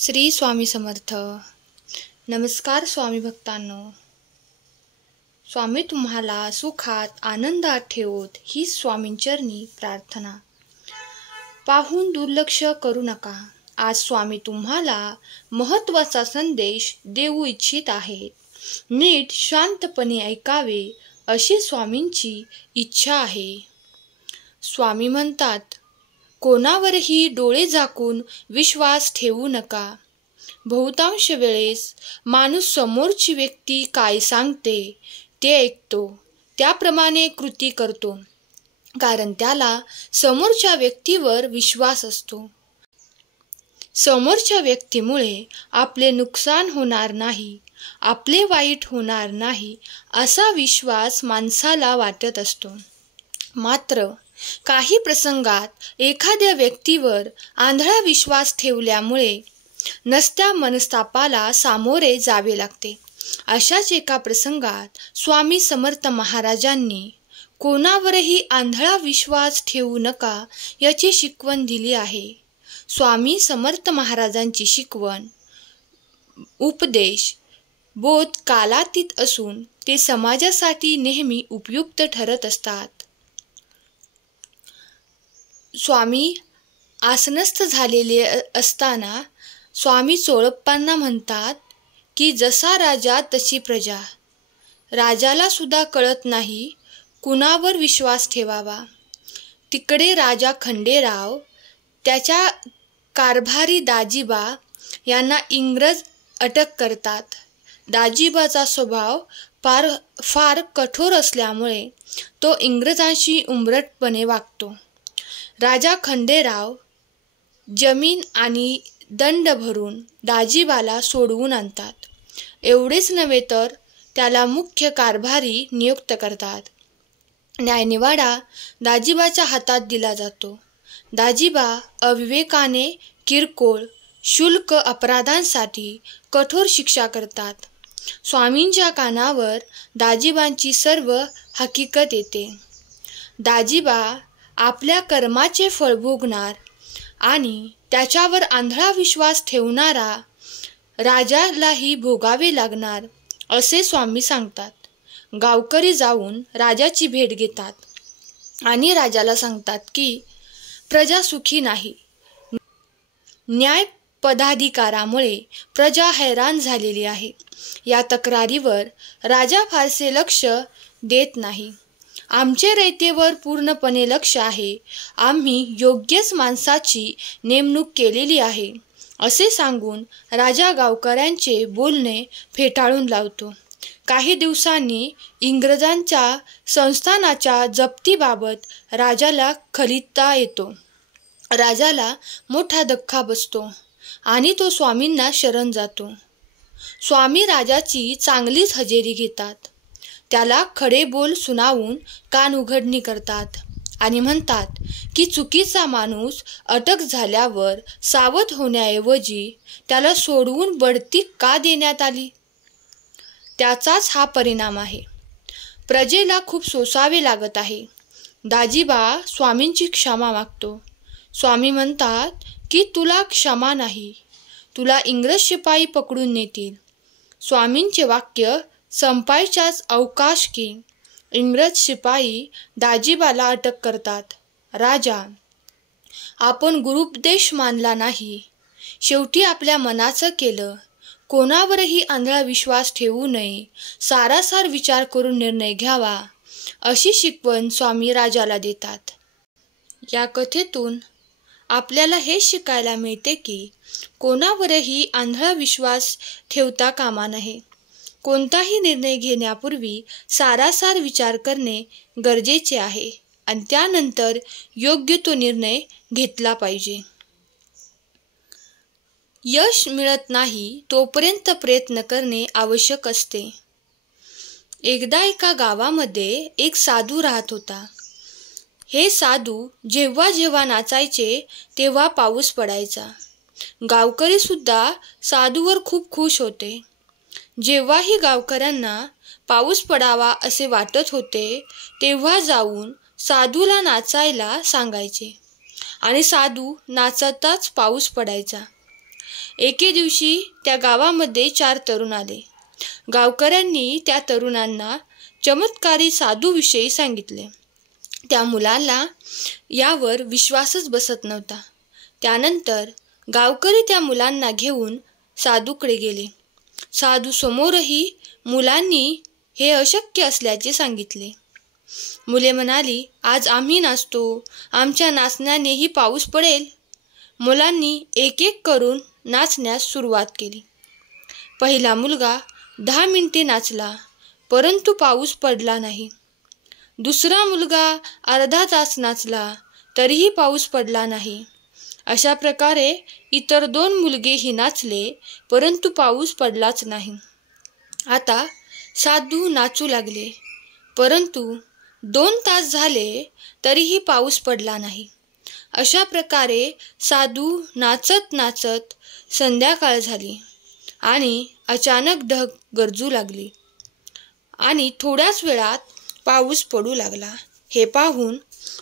श्री स्वामी समर्थ. नमस्कार स्वामी भक्तांनो. स्वामी तुम्हाला सुखात आनंदात ठेवोत ही स्वामींचरणी प्रार्थना. पाहून दुर्लक्ष करू नका. आज स्वामी तुम्हाला महत्त्वाचा संदेश देऊ इच्छित आहेत. नीट शांतपणे ऐकावे अशी स्वामींची इच्छा आहे. स्वामी म्हणतात, कोणावरही डोळे झाकून विश्वास ठेवू नका. बहुतांश वेळेस माणूस समोरची व्यक्ती काय सांगते ते ऐकतो, त्याप्रमाणे कृती करतो, कारण त्याला समोरच्या व्यक्तीवर विश्वास असतो. समोरच्या व्यक्तीमुळे आपले नुकसान होणार नाही, आपले वाईट होणार नाही असा विश्वास माणसाला वाटत असतो. मात्र काही प्रसंगात एखाद्या व्यक्तीवर आंधळा विश्वास ठेवल्यामुळे नसत्या मनस्तापाला सामोरे जावे लागते. अशाच एका प्रसंगात स्वामी समर्थ महाराजांनी कोणावरही आंधळा विश्वास ठेवू नका याची शिकवण दिली आहे. स्वामी समर्थ महाराजांची शिकवण, उपदेश, बोध कालातीत असून ते समाजासाठी नेहमी उपयुक्त ठरत असतात. स्वामी आसनस्थ झालेले असताना स्वामी चोळप्पांना म्हणतात की जसा राजा तशी प्रजा. राजाला सुद्धा कळत नाही कुणावर विश्वास ठेवावा. तिकडे राजा खंडेराव, त्याच्या कारभारी दाजीबा यांना इंग्रज अटक करतात. दाजीबाचा स्वभाव फार कठोर असल्यामुळे तो इंग्रजांशी उंबरटपणे वागतो. राजा खंडेराव जमीन आणि दंड भरून दाजीबाला सोडवून आणतात. एवढेच नव्हे तर त्याला मुख्य कारभारी नियुक्त करतात. न्यायनिवाडा दाजीबाच्या हातात दिला जातो. दाजीबा अविवेकाने किरकोळ शुल्क अपराधांसाठी कठोर शिक्षा करतात. स्वामींच्या कानावर दाजीबांची सर्व हकीकत येते. दाजीबा आपल्या कर्माचे फळ भोगणार आणि त्याच्यावर आंधळा विश्वास ठेवणारा राजालाही भोगावे लागणार असे स्वामी सांगतात. गावकरी जाऊन राजाची भेट घेतात आणि राजाला सांगतात की प्रजा सुखी नाही. न्याय पदाधिकारामुळे प्रजा हैराण झालेली आहे. या तक्रारीवर राजा फारसे लक्ष देत नाही. आमचे रयतेवर पूर्णपणे लक्ष आहे. आम्ही योग्यच माणसाची नेमणूक केलेली आहे असे सांगून राजा गावकऱ्यांचे बोलणे फेटाळून लावतो. काही दिवसांनी इंग्रजांच्या संस्थानाच्या जप्तीबाबत राजाला खलिता येतो. राजाला मोठा धक्का बसतो आणि तो स्वामींना शरण जातो. स्वामी राजाची चांगलीच हजेरी घेतात. त्याला खडे बोल सुनावून कान उघडणी करतात आणि म्हणतात की चुकीचा माणूस अटक झाल्यावर सावध होण्याऐवजी त्याला सोडवून बढती का देण्यात आली. त्याचाच हा परिणाम आहे. प्रजेला खूप सोसावे लागत आहे. दाजीबा स्वामींची क्षमा मागतो. स्वामी म्हणतात की तुला क्षमा नाही, तुला इंग्रज शिपाई पकडून नेतील. स्वामींचे वाक्य संपायच्याच अवकाश की इंग्रज शिपाई दाजीबाला अटक करतात. राजा, आपण गुरुपदेश मानला नाही, शेवटी आपल्या मनाचं केलं. कोणावरही आंधळा विश्वास ठेवू नये, सारासार विचार करून निर्णय घ्यावा अशी शिकवण स्वामी राजाला देतात. या कथेतून आपल्याला हे शिकायला मिळते की कोणावरही आंधळा विश्वास ठेवता कामा नये. कोणताही निर्णय घेण्यापूर्वी सारासार विचार करणे गरजेचे आहे आणि त्यानंतर योग्य तो निर्णय घेतला पाहिजे. यश मिळत नाही तोपर्यंत प्रयत्न करणे आवश्यक असते. एकदा एका गावामध्ये एक साधू राहत होता. हे साधू जेव्हा जेव्हा नाचायचे तेव्हा पाऊस पडायचा. गावकरी सुद्धा साधूवर खूप खुश होते. जेव्हाही गावकऱ्यांना पाऊस पडावा असे वाटत होते तेव्हा जाऊन साधूला नाचायला सांगायचे आणि साधू नाचताच पाऊस पडायचा. एके दिवशी त्या गावामध्ये 4 तरुण आले. गावकऱ्यांनी त्या तरुणांना चमत्कारी साधूविषयी सांगितले. त्या मुलाला यावर विश्वासच बसत नव्हता. त्यानंतर गावकरी त्या मुलांना घेऊन साधूकडे गेले. साधू समोरही मुलांनी हे अशक्य असल्याचे सांगितले. मुले म्हणाली, आज आम्ही नाचतो, आमच्या नाचण्यानेही पाऊस पडेल. मुलांनी एक एक करून नाचण्यास सुरुवात केली. पहिला मुलगा 10 मिनिटे नाचला, परंतु पाऊस पडला नाही. दुसरा मुलगा अर्धा तास नाचला, तरीही पाऊस पडला नाही. अशा प्रकारे इतर 2 मुलगेही नाचले, परंतु पाऊस पडलाच नाही. आता साधू नाचू लागले, परंतु 2 तास झाले तरीही पाऊस पडला नाही. अशा प्रकारे साधू नाचत नाचत संध्याकाळ झाली आणि अचानक ढग गरजू लागली आणि थोड्याच वेळात पाऊस पडू लागला. हे पाहून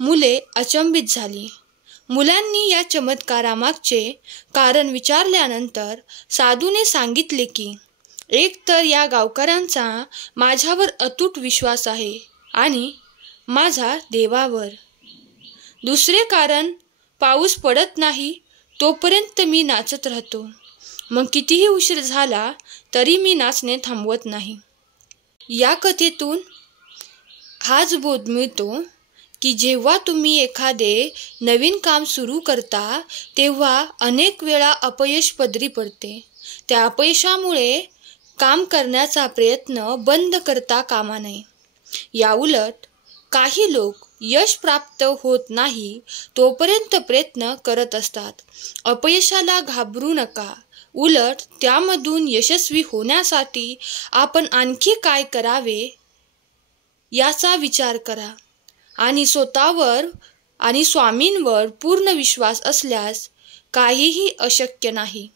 मुले अचंबित झाली. मुलांनी या चमत्कारामागचे कारण विचारल्यानंतर साधूने सांगितले की एक तर या गावकऱ्यांचा माझ्यावर अतूट विश्वास आहे आणि माझा देवावर. दुसरे कारण, पाऊस पडत नाही तोपर्यंत मी नाचत राहतो. मग कितीही उशीर झाला तरी मी नाचणे थांबवत नाही. या कथेतून हाच बोध मिळतो की जेव्हा तुम्ही एखादे नवीन काम सुरू करता तेव्हा अनेक वेळा अपयश पदरी पडते. त्या अपयशामुळे काम करण्याचा प्रयत्न बंद करता कामा नये. याउलट काही लोक यश प्राप्त होत नाही तोपर्यंत प्रयत्न करत असतात. अपयशाला घाबरू नका, उलट त्यामधून यशस्वी होण्यासाठी आपण आणखी काय करावे याचा विचार करा आणि स्वतःवर आणि स्वामींवर पूर्ण विश्वास असल्यास काहीही अशक्य नाही.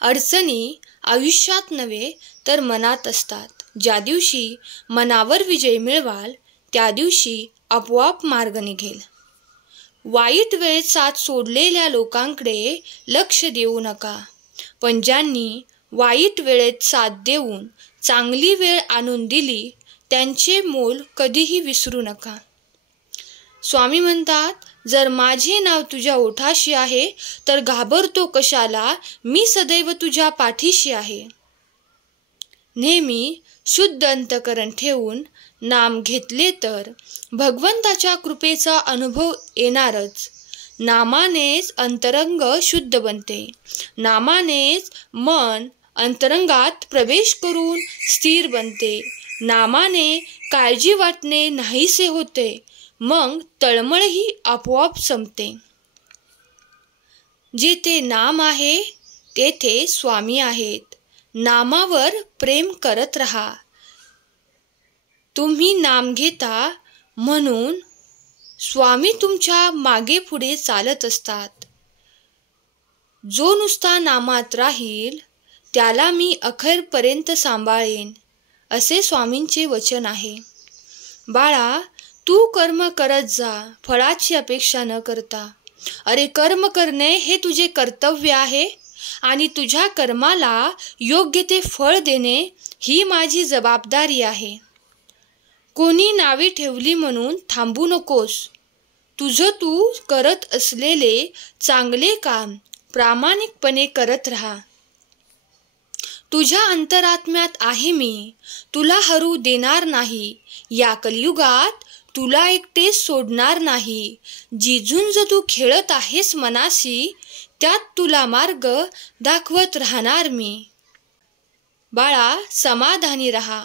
अडचणी आयुष्यात नव्हे तर मनात असतात. ज्या दिवशी मनावर विजय मिळवाल त्या दिवशी आपोआप मार्ग निघेल. वाईट वेळेत साथ सोडलेल्या लोकांकडे लक्ष देऊ नका, पण ज्यांनी वाईट वेळेत साथ देऊन चांगली वेळ आणून दिली त्यांचे मोल कधीही विसरू नका. स्वामी म्हणतात, जर माझे नाव तुझ्या ओठाशी आहे तर घाबरतो कशाला, मी सदैव तुझ्या पाठीशी आहे. नेहमी शुद्ध अंतःकरण ठेवून नाम घेतले तर भगवंताच्या कृपेचा अनुभव येणारच. नामानेच अंतरंग शुद्ध बनते. नामानेच मन अंतरंगात प्रवेश करून स्थिर बनते. नामाने काळजी वाटणे नाहीसे होते, मग तळमळही आपोआप संपते. जेथे नाम आहे तेथे स्वामी आहेत. नामावर प्रेम करत रहा. तुम्ही नाम घेता म्हणून स्वामी तुमच्या मागे पुढे चालत असतात. जो नुसता नामात राहील त्याला मी अखेरपर्यंत सांभाळेन, असे स्वामींचे वचन आहे. बाळा, तू कर्म करत जा, फळाची अपेक्षा न करता. अरे, कर्म करणे हे तुझे कर्तव्य आहे आणि तुझ्या कर्माला योग्य ते फळ देणे ही माझी जबाबदारी आहे. कोणी नावे ठेवली म्हणून थांबू नकोस. तुझं तू करत असलेले चांगले काम प्रामाणिकपणे करत राहा. तुझ्या अंतरात्म्यात आहे मी, तुला हरू देणार नाही. या कलियुगात तुला एकटे सोडणार नाही. जी झुंज तू खेळत आहेस मनाशी, त्यात तुला मार्ग दाखवत राहणार मी. बाळा, समाधानी रहा,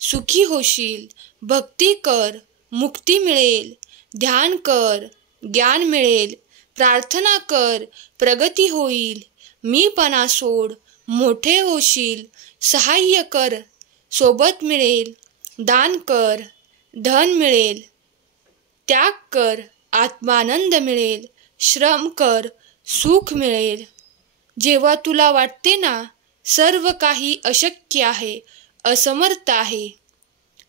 सुखी होशील. भक्ती कर, मुक्ती मिळेल. ध्यान कर, ज्ञान मिळेल. प्रार्थना कर, प्रगती होईल. मीपणा सोड, मोठे होशील. सहाय्य कर, सोबत मिळेल. दान कर, धन मिळेल. त्याग कर, आत्मानंद मिळेल. श्रम कर, सुख मिळेल. जेव्हा तुला वाटते ना सर्व काही अशक्य आहे, असमर्थ आहे,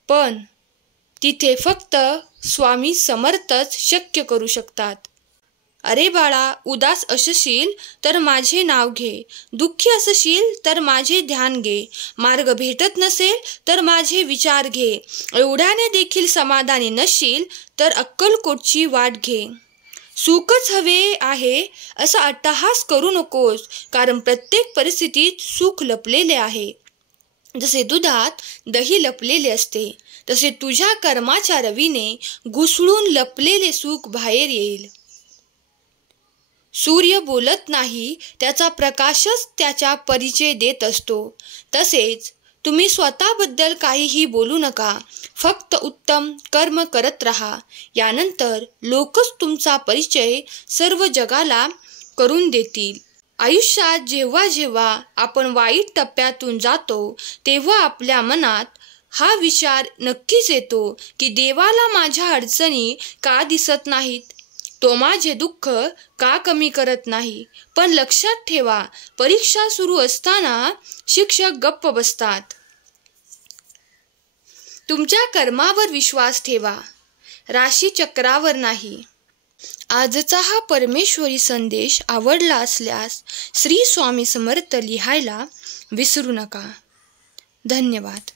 पण तिथे फक्त स्वामी समर्थच शक्य करू शकतात. अरे बाळा, उदास असशील तर माझे नाव घे, दुःखी असशील तर माझे ध्यान घे, मार्ग भेटत नसेल तर माझे विचार घे, एवढ्याने देखील समाधानी नसशील तर अक्कलकोटची वाट घे. सुखच हवे आहे असा अट्टहास करू नकोस, कारण प्रत्येक परिस्थितीत सुख लपलेले आहे. जसे दुधात दही लपलेले असते, तसे तुझ्या कर्माच्या रवीने घुसळून लपलेले सुख बाहेर येईल. सूर्य बोलत नाही, त्याचा प्रकाशच त्याचा परिचय देत असतो. तसेच तुम्ही स्वतःबद्दल काहीही बोलू नका, फक्त उत्तम कर्म करत राहा. यानंतर लोकच तुमचा परिचय सर्व जगाला करून देतील. आयुष्यात जेव्हा जेव्हा आपण वाईट टप्प्यातून जातो तेव्हा आपल्या मनात हा विचार नक्कीच येतो की देवाला माझ्या अडचणी का दिसत नाहीत, तो माझे दुःख का कमी करत नाही. पण लक्षात ठेवा, परीक्षा सुरू असताना शिक्षक गप्प बसतात. तुमच्या कर्मावर विश्वास ठेवा, राशी चक्रावर नाही. आजचा हा परमेश्वरी संदेश आवडला असल्यास श्री स्वामी समर्थ लिहायला विसरू नका. धन्यवाद.